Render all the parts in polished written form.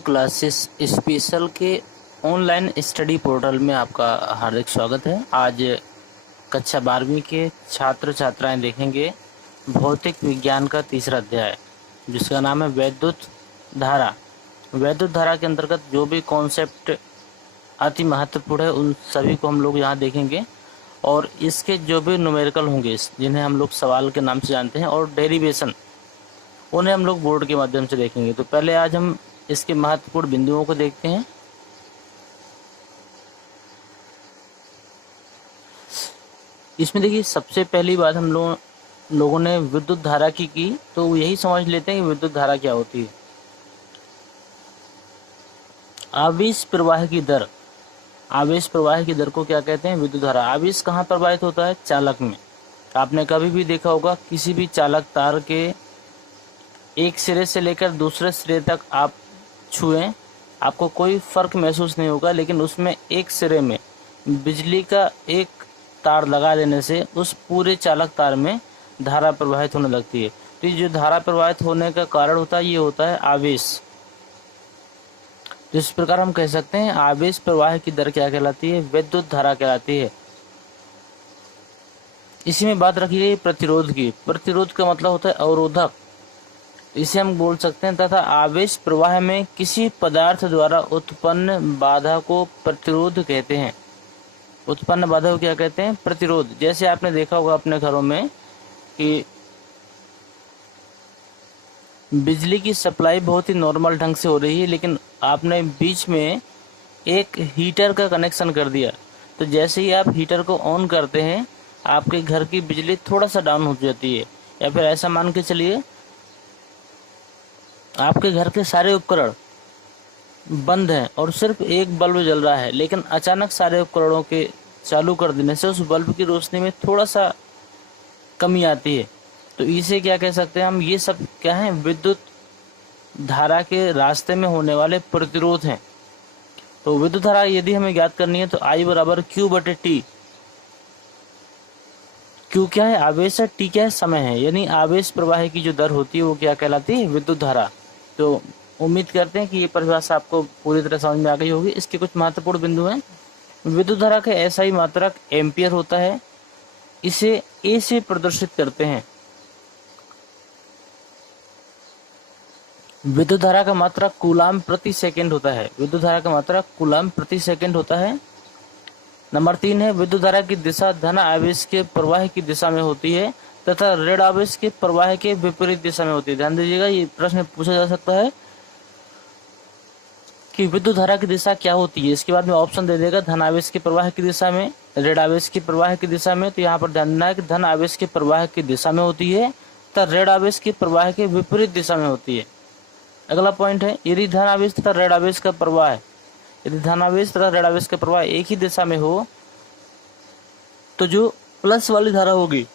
Classes special के online study portal में आपका हार्दिक स्वागत है। आज कक्षा 12वीं के छात्र छात्राएं देखेंगे भौतिक विज्ञान का तीसरा अध्याय, जिसका नाम है वैद्युत धारा। वैद्युत धारा के अंतर्गत जो भी कॉन्सेप्ट अति महत्वपूर्ण है उन सभी को हम लोग यहाँ देखेंगे, और इसके जो भी न्यूमेरिकल होंगे जिन्हें हम लोग सवाल के नाम से जानते हैं और डेरिवेशन, उन्हें हम लोग बोर्ड के माध्यम से देखेंगे। तो पहले आज हम इसके महत्वपूर्ण बिंदुओं को देखते हैं। इसमें देखिए, सबसे पहली बात हम लोगों ने विद्युत धारा की तो यही समझ लेते हैं कि विद्युत धारा क्या होती है। आवेश प्रवाह की दर, आवेश प्रवाह की दर को क्या कहते हैं? विद्युत धारा। आवेश कहाँ प्रवाहित होता है? चालक में। आपने कभी भी देखा होगा किसी भी चालक तार के एक सिरे से लेकर दूसरे सिरे तक आप छुएं, आपको कोई फर्क महसूस नहीं होगा, लेकिन उसमें एक सिरे में बिजली का एक तार लगा देने से उस पूरे चालक तार में धारा प्रवाहित होने लगती है। तो ये जो धारा प्रवाहित होने का कारण होता है, ये होता है आवेश। जिस प्रकार हम कह सकते हैं आवेश प्रवाह की दर क्या कहलाती है? विद्युत धारा कहलाती है। इसी में बात रखी गई प्रतिरोध की। प्रतिरोध का मतलब होता है अवरोधक, इसे हम बोल सकते हैं। तथा आवेश प्रवाह में किसी पदार्थ द्वारा उत्पन्न बाधा को प्रतिरोध कहते हैं। उत्पन्न बाधा को क्या कहते हैं? प्रतिरोध। जैसे आपने देखा होगा अपने घरों में कि बिजली की सप्लाई बहुत ही नॉर्मल ढंग से हो रही है, लेकिन आपने बीच में एक हीटर का कनेक्शन कर दिया, तो जैसे ही आप हीटर को ऑन करते हैं आपके घर की बिजली थोड़ा सा डाउन हो जाती है। या फिर ऐसा मान के चलिए आपके घर के सारे उपकरण बंद हैं और सिर्फ एक बल्ब जल रहा है, लेकिन अचानक सारे उपकरणों के चालू कर देने से उस बल्ब की रोशनी में थोड़ा सा कमी आती है। तो इसे क्या कह सकते हैं हम? ये सब क्या है? विद्युत धारा के रास्ते में होने वाले प्रतिरोध हैं। तो विद्युत धारा यदि हमें ज्ञात करनी है तो I बराबर Q/T। Q क्या है? आवेश है, T क्या है? समय है। यानी आवेश प्रवाह की जो दर होती है वो क्या कहलाती है? विद्युत धारा। तो उम्मीद करते हैं कि ये परिभाषा आपको पूरी तरह समझ में आ गई होगी। इसके कुछ महत्वपूर्ण बिंदु हैं। विद्युत धारा का SI मात्रक एम्पियर होता है। इसे A से प्रदर्शित करते हैं। विद्युत धारा का मात्रक कूलाम प्रति सेकंड होता है। विद्युत धारा का मात्रक कूलाम प्रति सेकंड होता है। नंबर 3 है, विद्युत धारा की दिशा धन आवेश के प्रवाह की दिशा में होती है तथा ऋण आवेश के प्रवाह के विपरीत दिशा में होती है। ध्यान दीजिएगा, ये प्रश्न पूछा जा सकता है कि विद्युत धारा की दिशा क्या होती है। इसके बाद में ऑप्शन दे देगा धन आवेश के प्रवाह की दिशा में, ऋण आवेश के प्रवाह की दिशा में। तो यहाँ पर ध्यान देना है कि धन आवेश के प्रवाह की दिशा में होती है तथा ऋण आवेश के प्रवाह के विपरीत दिशा में होती है। अगला पॉइंट है, यदि धन आवेश तथा ऋण आवेश का प्रवाह, यदि धन आवेश तथा ऋण आवेश का प्रवाह एक ही दिशा में हो तो जो प्लस वाली धारा होगी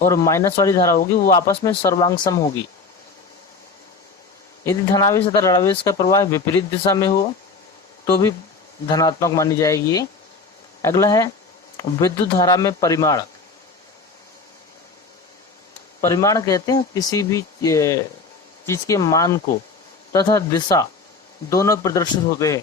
और माइनस वाली धारा होगी वो आपस में सर्वांग सम होगी। यदि धनावेश तथा ऋणावेश का प्रवाह विपरीत दिशा में हो तो भी धनात्मक मानी जाएगी। अगला है विद्युत धारा में परिमाण। परिमाण कहते हैं किसी भी चीज के मान को तथा दिशा दोनों प्रदर्शित होते हैं।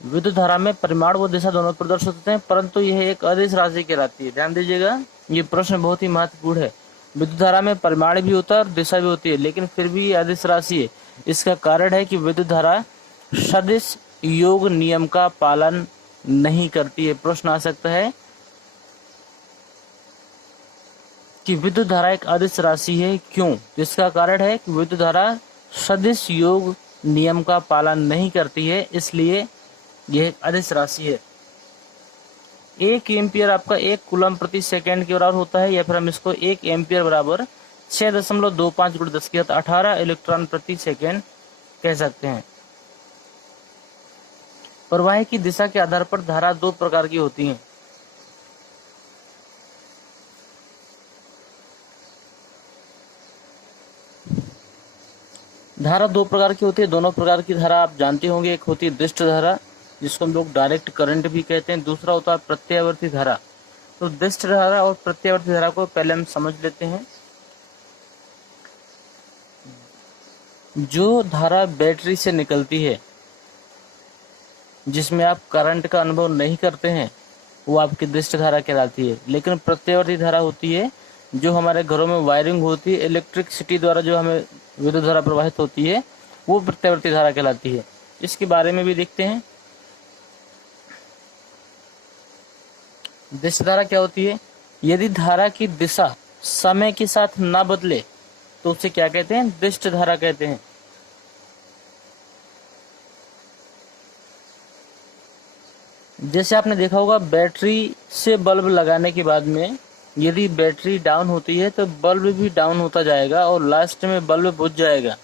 विद्युत धारा में परिमाण व दिशा दोनों प्रदर्शित होते हैं, परंतु यह एक अदिश राशि कहलाती है। ध्यान दीजिएगा, ये प्रश्न बहुत ही महत्वपूर्ण है। विद्युत धारा में परिमाण भी होता है और दिशा भी होती है, लेकिन फिर भी ये अदिश राशि है। इसका कारण है कि विद्युत धारा सदिश योग नियम का पालन नहीं करती है। प्रश्न आ सकता है कि विद्युत धारा एक अदिश राशि है, क्यों? इसका कारण है कि विद्युत धारा सदिश योग नियम का पालन नहीं करती है, इसलिए यह एक अदिश राशि है। 1 एम्पियर आपका 1 कूलम प्रति सेकंड के बराबर होता है, या फिर हम इसको 1 एम्पियर बराबर 6.25 × 10⁸ इलेक्ट्रॉन प्रति सेकंड कह सकते हैं। प्रवाह की दिशा के आधार पर धारा 2 प्रकार की होती हैं। धारा 2 प्रकार की होती है। दोनों प्रकार की धारा आप जानते होंगे। एक होती है दृष्ट धारा, जिसको हम लोग डायरेक्ट करंट भी कहते हैं। दूसरा होता है प्रत्यावर्ती धारा। तो दृष्ट धारा और प्रत्यावर्ती धारा को पहले हम समझ लेते हैं। जो धारा बैटरी से निकलती है, जिसमें आप करंट का अनुभव नहीं करते हैं, वो आपकी दृष्ट धारा कहलाती है। लेकिन प्रत्यावर्ती धारा होती है जो हमारे घरों में वायरिंग होती है, इलेक्ट्रिसिटी द्वारा जो हमें विद्युत धारा प्रवाहित होती है, वो प्रत्यावर्ती धारा कहलाती है। इसके बारे में भी देखते हैं। दृष्ट धारा क्या होती है? यदि धारा की दिशा समय के साथ ना बदले तो उसे क्या कहते हैं? दृष्ट धारा कहते हैं। जैसे आपने देखा होगा, बैटरी से बल्ब लगाने के बाद में यदि बैटरी डाउन होती है तो बल्ब भी डाउन होता जाएगा और लास्ट में बल्ब बुझ जाएगा।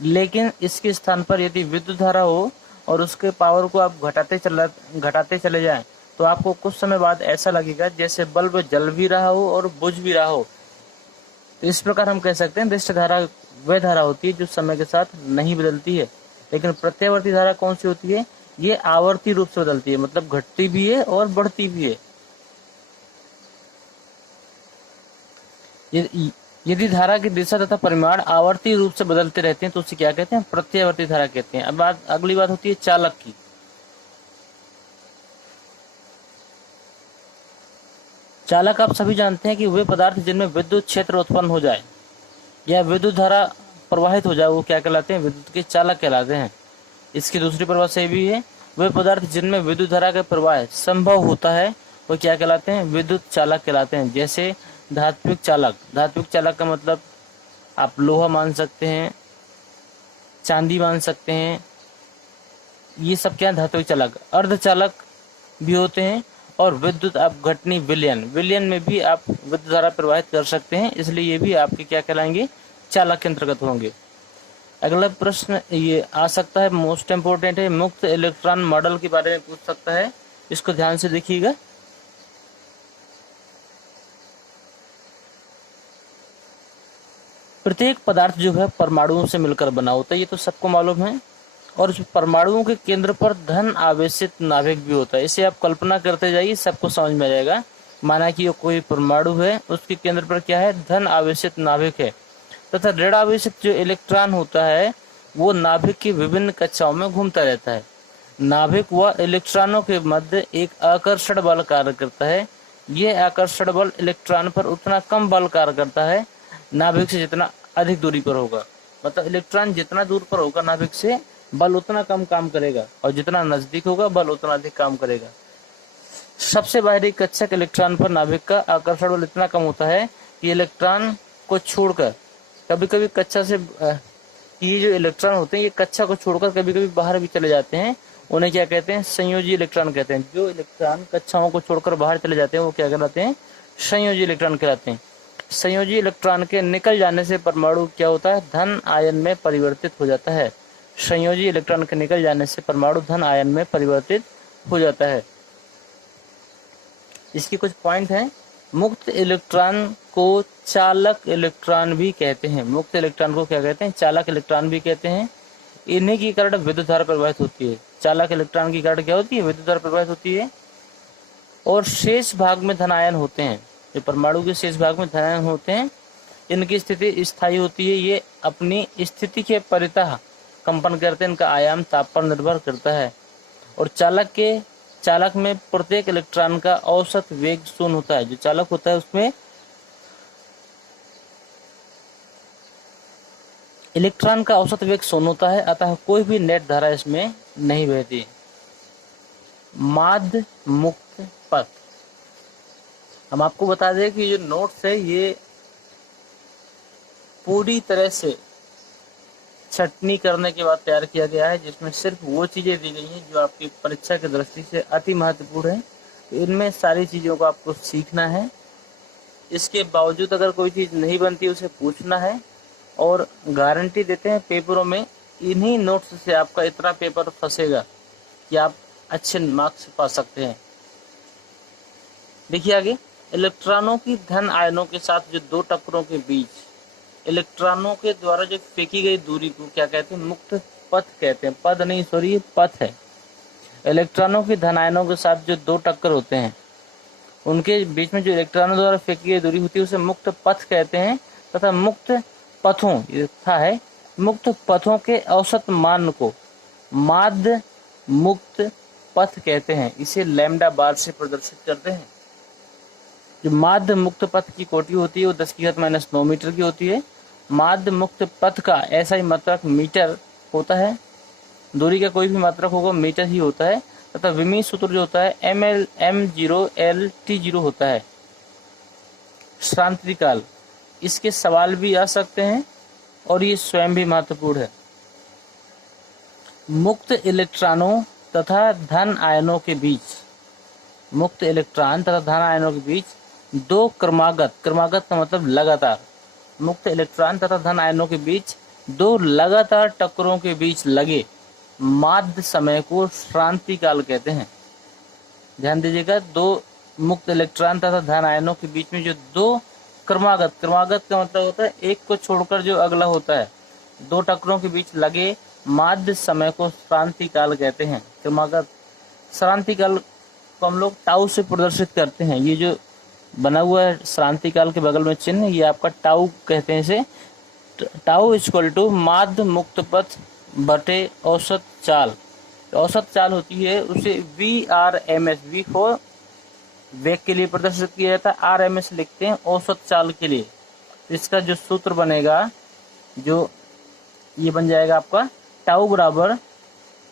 लेकिन इसके स्थान पर यदि विद्युत धारा हो और उसके पावर को आप घटाते चले जाएं तो आपको कुछ समय बाद ऐसा लगेगा जैसे बल्ब जल भी रहा हो और बुझ भी रहा हो। तो इस प्रकार हम कह सकते हैं दृष्ट धारा वह धारा होती है जो समय के साथ नहीं बदलती है। लेकिन प्रत्यावर्ती धारा कौन सी होती है? ये आवर्ती रूप से बदलती है, मतलब घटती भी है और बढ़ती भी है। यदि धारा की दिशा तथा परिमाण आवर्ती रूप से बदलते रहते हैं तो उसे क्या कहते हैं? प्रत्यावर्ती धारा कहते हैं। अब अगली बात होती है चालक की। चालक आप सभी जानते हैं कि वे पदार्थ जिनमें विद्युत क्षेत्र उत्पन्न हो जाए या विद्युत धारा प्रवाहित हो जाए वो क्या कहलाते हैं? विद्युत के चालक कहलाते हैं। इसकी दूसरी परिभाषा भी है, वे पदार्थ जिनमें विद्युत धारा का प्रवाह संभव होता है वो क्या कहलाते हैं? विद्युत चालक कहलाते हैं। जैसे धात्विक चालक। धात्विक चालक का मतलब आप लोहा मान सकते हैं, चांदी मान सकते हैं, ये सब क्या है? धात्विक चालक। अर्धचालक भी होते हैं और विद्युत अपघटनी विलयन में भी आप विद्युत धारा प्रवाहित कर सकते हैं, इसलिए ये भी आपके क्या कहलाएंगे? चालक के अंतर्गत होंगे। अगला प्रश्न ये आ सकता है, मोस्ट इम्पोर्टेंट है, मुक्त इलेक्ट्रॉन मॉडल के बारे में पूछ सकता है। इसको ध्यान से देखिएगा। प्रत्येक पदार्थ जो है परमाणुओं से मिलकर बना होता है, ये तो सबको मालूम है। और उस परमाणुओं के केंद्र पर धन आवेशित नाभिक भी होता है। इसे आप कल्पना करते जाइए, सबको समझ में आ जाएगा। माना कि कोई परमाणु है, उसके केंद्र पर क्या है? धन आवेशित नाभिक है तथा ऋण आवेशित जो इलेक्ट्रॉन होता है वो नाभिक की विभिन्न कक्षाओं में घूमता रहता है। नाभिक व इलेक्ट्रॉनों के मध्य एक आकर्षण बल कार्य करता है। यह आकर्षण बल इलेक्ट्रॉन पर उतना कम बल कार्य करता है नाभिक से जितना अधिक दूरी पर होगा। मतलब इलेक्ट्रॉन जितना दूर पर होगा नाभिक से, बल उतना कम काम करेगा, और जितना नजदीक होगा बल उतना अधिक काम करेगा। सबसे बाहरी कक्षक इलेक्ट्रॉन पर नाभिक का आकर्षण बल इतना कम होता है कि इलेक्ट्रॉन को छोड़कर कभी कभी कक्षा से ये जो इलेक्ट्रॉन होते हैं ये कक्षा को छोड़कर कभी कभी बाहर भी चले जाते हैं। उन्हें क्या कहते हैं? संयोजी इलेक्ट्रॉन कहते हैं। जो इलेक्ट्रॉन कक्षाओं को छोड़कर बाहर चले जाते हैं वो क्या कहलाते हैं? संयोजी इलेक्ट्रॉन कहलाते हैं। संयोजी इलेक्ट्रॉन के निकल जाने से परमाणु क्या होता है? धन आयन में परिवर्तित हो जाता है। संयोजी इलेक्ट्रॉन के निकल जाने से परमाणु धन आयन में परिवर्तित हो जाता है। इसके कुछ पॉइंट हैं। मुक्त इलेक्ट्रॉन को चालक इलेक्ट्रॉन भी कहते हैं। मुक्त इलेक्ट्रॉन को क्या कहते हैं? चालक इलेक्ट्रॉन भी कहते हैं। इन्हीं की कारण विद्युत धारा प्रवाहित होती है। चालक इलेक्ट्रॉन की कारण क्या होती है? विद्युत धारा प्रवाहित होती है। और शेष भाग में धन आयन होते हैं। जो परमाणु के शेष भाग में धन आयन होते हैं, इनकी स्थिति स्थायी होती है। ये अपनी स्थिति के परितः कंपन करते हैं। इनका आयाम ताप पर निर्भर करता है। और चालक में प्रत्येक इलेक्ट्रॉन का औसत वेग शून्य होता है। जो चालक होता है उसमें इलेक्ट्रॉन का औसत वेग शून्य होता है, अतः कोई भी नेट धारा इसमें नहीं बहती। माध्य मुक्त पथ। हम आपको बता दें कि जो नोट्स है ये पूरी तरह से छटनी करने के बाद तैयार किया गया है, जिसमें सिर्फ वो चीजें दी गई हैं जो आपकी परीक्षा की दृष्टि से अति महत्वपूर्ण है। इनमें सारी चीजों को आपको सीखना है। इसके बावजूद अगर कोई चीज नहीं बनती उसे पूछना है। और गारंटी देते हैं पेपरों में इन्हीं नोट्स से आपका इतना पेपर फंसेगा कि आप अच्छे मार्क्स पा सकते हैं। देखिए आगे, इलेक्ट्रॉनों की धन आयनों के साथ जो दो टक्करों के बीच इलेक्ट्रॉनों के द्वारा जो फेंकी गई दूरी को क्या कहते हैं? मुक्त पथ कहते हैं। पद नहीं, सॉरी, ये पथ है। इलेक्ट्रॉनों की धन आयनों के साथ जो दो टक्कर होते हैं उनके बीच में जो इलेक्ट्रॉनों द्वारा फेंकी गई दूरी होती है उसे मुक्त पथ कहते हैं। तथा मुक्त पथों ये था है मुक्त पथों के औसत मान को माध्य मुक्त पथ कहते हैं। इसे लैम्डा बार से प्रदर्शित करते हैं। जो माध्य मुक्त पथ की कोटि होती है वो 10⁻⁹ मीटर की होती है। माध्य मुक्त पथ का SI मात्रक मीटर होता है। दूरी का कोई भी मात्रक होगा मीटर ही होता है तथा विमीय सूत्र जो होता है M0L/T0 होता है। श्रांति काल, इसके सवाल भी आ सकते हैं और ये स्वयं भी महत्वपूर्ण है। मुक्त इलेक्ट्रॉनों तथा धन आयनों के बीच, मुक्त इलेक्ट्रॉन तथा धन आयनों के बीच दो क्रमागत का मतलब लगातार, मुक्त इलेक्ट्रॉन तथा धन आयनों के बीच दो लगातार टक्करों के बीच लगे माध्य समय को श्रांति काल कहते हैं। ध्यान दीजिएगा, दो मुक्त इलेक्ट्रॉन तथा धन आयनों के बीच में जो दो क्रमागत का मतलब होता है एक को छोड़कर जो अगला होता है, दो टक्करों के बीच लगे माध्य समय को श्रांति काल कहते हैं। क्रमागत श्रांति काल को हम लोग टाउ से प्रदर्शित करते हैं। ये जो बना हुआ है श्रांति काल के बगल में चिन्ह, ये आपका टाउ कहते हैं। इसे टाउ = माध्य मुक्त पथ बटे औसत चाल। औसत चाल होती है उसे VRMS, V फॉर वेग के लिए प्रदर्शित किया जाता है, RMS लिखते हैं औसत चाल के लिए। इसका जो सूत्र बनेगा, जो ये बन जाएगा आपका टाउ बराबर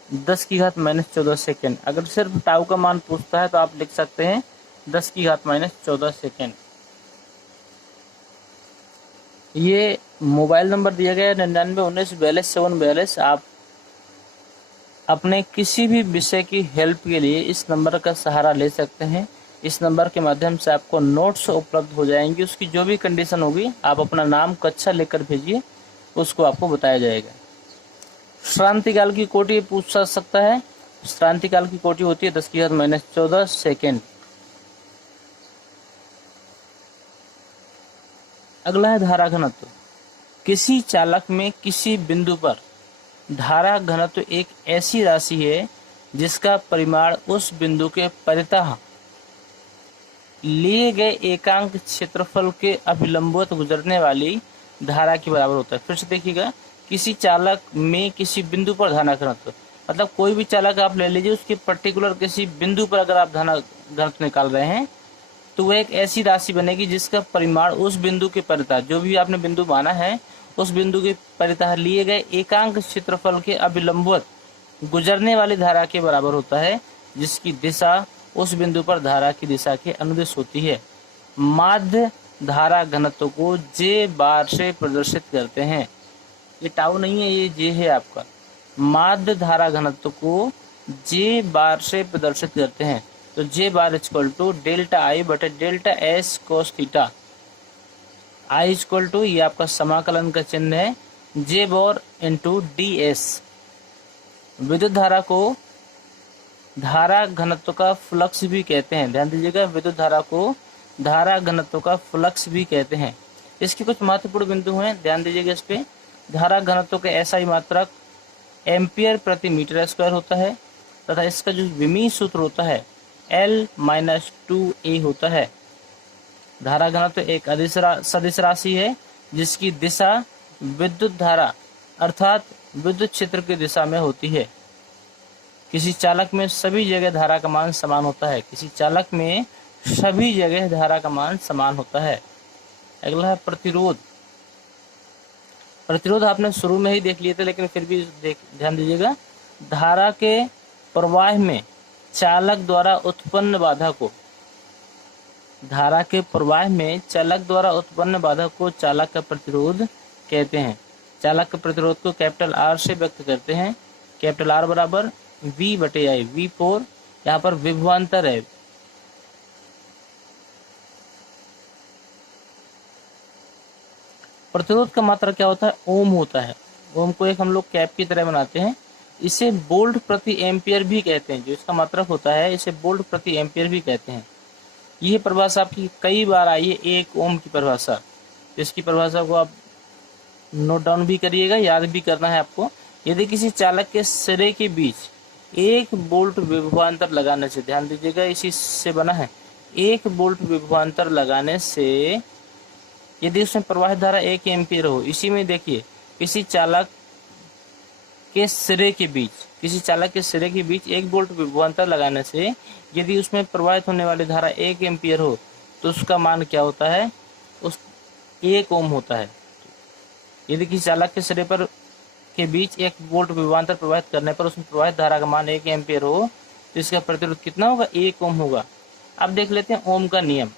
10⁻⁻14 सेकेंड। अगर सिर्फ टाउ का मान पूछता है तो आप लिख सकते हैं 10⁻14 सेकेंड। ये मोबाइल नंबर दिया गया है 9919424742। आप अपने किसी भी विषय की हेल्प के लिए इस नंबर का सहारा ले सकते हैं। इस नंबर के माध्यम से आपको नोट्स उपलब्ध हो जाएंगी। उसकी जो भी कंडीशन होगी आप अपना नाम कक्षा लेकर भेजिए, उसको आपको बताया जाएगा। श्रांति काल की कोटि पूछ सकता है। श्रांति काल की कोटि होती है 10⁻14 सेकेंड। अगला है धारा घनत्व। किसी चालक में किसी बिंदु पर धारा घनत्व एक ऐसी राशि है जिसका परिमाण उस बिंदु के परितः लिए गए एकांक क्षेत्रफल के अभिलंबवत गुजरने वाली धारा के बराबर होता है। फिर से देखिएगा, किसी चालक में किसी बिंदु पर धारा घनत्व, मतलब कोई भी चालक आप ले लीजिए, उसके पर्टिकुलर किसी बिंदु पर अगर आप धारा घनत्व निकाल रहे हैं तो वह एक ऐसी राशि बनेगी जिसका परिमाण उस बिंदु के परितः, जो भी आपने बिंदु माना है, उस बिंदु के परितः लिए गए एकांक क्षेत्रफल के अभिलंबवत गुजरने वाली धारा के बराबर होता है, जिसकी दिशा उस बिंदु पर धारा की दिशा के अनुदिश होती है। माध्य धारा घनत्व को J बार से प्रदर्शित करते हैं। ये टाउ नहीं है, ये J है आपका। माध्य धारा घनत्व को J बार से प्रदर्शित करते हैं। तो J बार = ΔI बटे ΔS cos थीटा। I = ये आपका समाकलन का चिन्ह है, J बार × DS। विद्युत धारा को धारा घनत्व का फ्लक्स भी कहते हैं। ध्यान दीजिएगा, विद्युत धारा को धारा घनत्व का फ्लक्स भी कहते हैं। इसके कुछ महत्वपूर्ण बिंदु हैं, ध्यान दीजिएगा इस पे। धारा घनत्व के SI मात्रक एम्पियर प्रति मीटर स्क्वायर होता है तथा इसका जो विमीय सूत्र होता है L-2A होता है। धारा घनत्व एक सदिश राशि है जिसकी दिशा विद्युत धारा अर्थात विद्युत क्षेत्र की दिशा में होती है। किसी चालक में सभी जगह धारा का मान समान होता है। किसी चालक में सभी जगह धारा का मान समान होता है। अगला है प्रतिरोध। प्रतिरोध आपने शुरू में ही देख लिए थे, लेकिन फिर भी ध्यान दीजिएगा। धारा के प्रवाह में चालक द्वारा उत्पन्न बाधा को, धारा के प्रवाह में चालक द्वारा उत्पन्न बाधा को चालक का प्रतिरोध कहते हैं। चालक के प्रतिरोध को R से व्यक्त करते हैं। R बराबर V/I। V4 यहाँ पर विभवांतर है। प्रतिरोध का मात्रा क्या होता है? ओम होता है। ओम को एक हम लोग कैप की तरह बनाते हैं। इसे वोल्ट प्रति एम्पियर भी कहते हैं। जो इसका मात्रक होता है इसे वोल्ट प्रति एम्पियर भी कहते हैं। यह परिभाषा आपकी कई बार आई है, 1 ओम की परिभाषा। इसकी परिभाषा को आप नोट डाउन भी करिएगा, याद भी करना है आपको। यदि किसी चालक के सिरे के बीच 1 वोल्ट विभवांतर लगाने से, ध्यान दीजिएगा इसी से बना है, 1 वोल्ट विभवांतर लगाने से यदि उसमें प्रवाहित धारा 1 एम्पियर हो, इसी में देखिए किसी चालक के सिरे के बीच, किसी चालक के सिरे के बीच 1 वोल्ट विभवांतर लगाने से यदि उसमें प्रवाहित होने वाली धारा 1 एम्पियर हो तो उसका मान क्या होता है, उस 1 ओम होता है। यदि किसी चालक के सिरे पर के बीच 1 वोल्ट विभवांतर प्रवाहित करने पर उसमें प्रवाहित धारा का मान 1 एम्पियर हो तो इसका प्रतिरोध कितना होगा, 1 ओम होगा। अब देख लेते हैं ओम का नियम।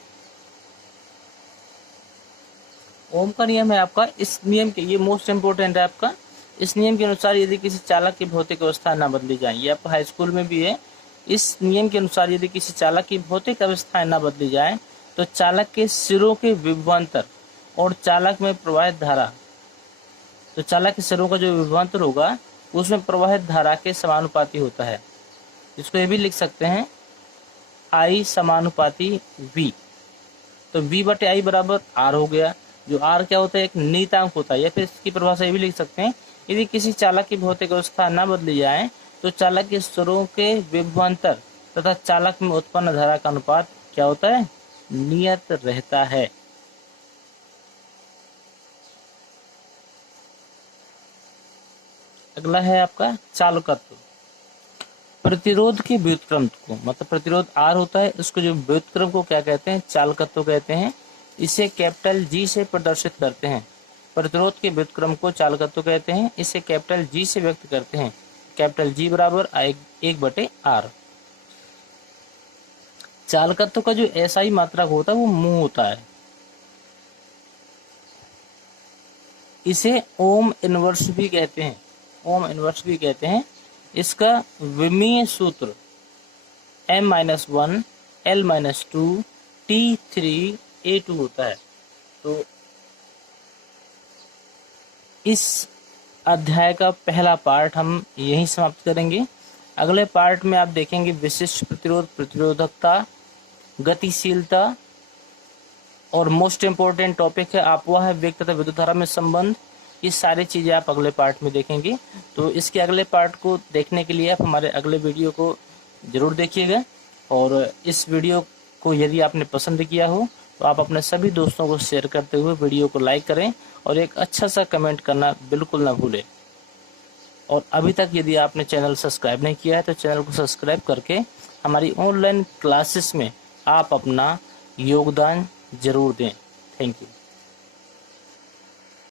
ओम का नियम है आपका, इस नियम के, ये मोस्ट इंपोर्टेंट है आपका। इस नियम के अनुसार यदि किसी चालक की भौतिक अवस्था न बदली जाए, ये आपका हाई स्कूल में भी है। इस नियम के अनुसार यदि किसी चालक की भौतिक अवस्थाएं न बदली जाए तो चालक के सिरों के विभवांतर और चालक में प्रवाहित धारा, तो चालक के सिरों का जो विभवांतर होगा उसमें प्रवाहित धारा के समानुपाती होता है। इसको ये भी लिख सकते हैं I समानुपाती V। तो V बटे I बराबर R हो गया, जो R क्या होता है, एक नियतांक होता है। या फिर इसकी परिभाषा ये भी लिख सकते हैं, यदि किसी चालक की भौतिक अवस्था न बदली जाए तो चालक के सिरों के विभवांतर तथा चालक में उत्पन्न धारा का अनुपात क्या होता है, नियत रहता है। अगला है आपका चालकत्व। प्रतिरोध के व्युत्क्रम को, मतलब प्रतिरोध R होता है, उसको जो व्युत्क्रम को क्या कहते हैं, चालकत्व कहते हैं। इसे कैपिटल G से प्रदर्शित करते हैं। प्रतिरोध के व्युत्क्रम को चालकत्व कहते हैं, इसे कैपिटल G से व्यक्त करते हैं। कैपिटल G बराबर 1/R। चालकत्व का जो SI मात्रक होता है वो mu होता है। इसे ओम इनवर्स भी कहते हैं, ओम इनवर्स भी कहते हैं। इसका विमीय सूत्र M-1 L-2 T3A2 होता है। तो इस अध्याय का पहला पार्ट हम यहीं समाप्त करेंगे। अगले पार्ट में आप देखेंगे विशिष्ट प्रतिरोध, प्रतिरोधकता, गतिशीलता और मोस्ट इम्पोर्टेंट टॉपिक है अपवाह वेग तथा विद्युत धारा में संबंध। ये सारी चीज़ें आप अगले पार्ट में देखेंगे। तो इसके अगले पार्ट को देखने के लिए आप हमारे अगले वीडियो को ज़रूर देखिएगा। और इस वीडियो को यदि आपने पसंद किया हो तो आप अपने सभी दोस्तों को शेयर करते हुए वीडियो को लाइक करें और एक अच्छा सा कमेंट करना बिल्कुल ना भूलें। और अभी तक यदि आपने चैनल सब्सक्राइब नहीं किया है तो चैनल को सब्सक्राइब करके हमारी ऑनलाइन क्लासेस में आप अपना योगदान ज़रूर दें। Thank you.